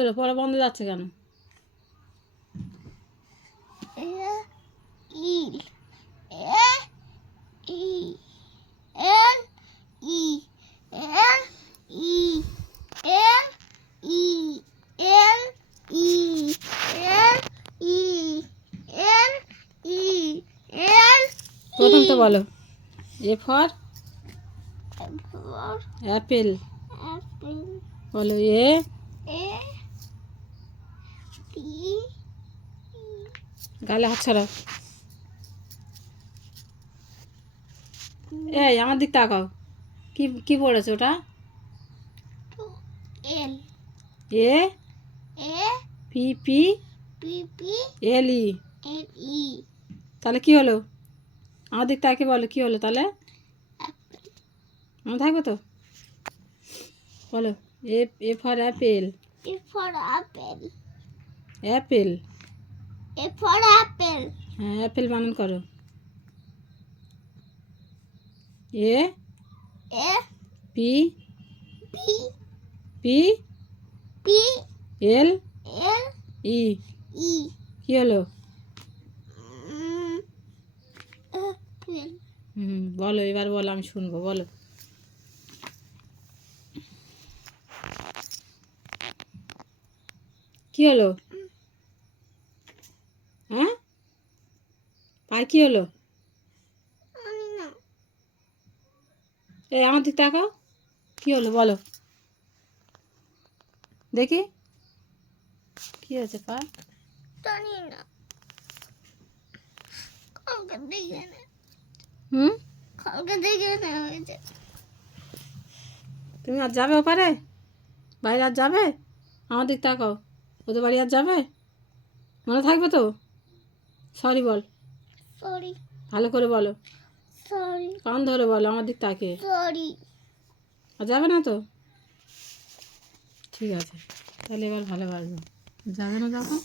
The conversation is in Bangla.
হলো পড়া বন্ধ যাচ্ছে কেন? ইল এ ই L E L E L E L E L E L E এল প্রথমটা বলো। A for for apple. Apple বলো এ এ পি গালে হাত ছাড়াও। এই আমার দিক তাকাও। কি কি পড়েছে ওটা? L A A P P P P L E. L E তাহলে কি হলো? আমার দিক তাকে বলো কি হলো তাহলে? অ্যাপেল মনে থাকবে তো? বলো A A for apple. A for apple apple. A for apple হ্যাঁ অ্যাপেল বানান করো। A A P P P P L L E. E কি হলো? অ্যাপেল বলো এবার বলো, আমি শুনবো, বলো। কি হলো? হ্যাঁ পায়ে কি হলো? এই আমার দিক তাকাও। কি হলো বলো দেখি। কি হয়েছে পা? জানি না কালকে দেখে না কালকে দেখে না হয়েছে তুমি আর যাবে ওপারে? বাইরে আর যাবে? আমার দিক তাকাও। ওদের বাড়ি আর যাবে? মনে থাকবে তো? সরি বল, সরি ভালো করে বলো, সরি কান ধরে বলো আমার দিক তাকে। সরি আর যাবে না তো? ঠিক আছে, তাহলে এবার ভালো বাসবো। যাবে না যখন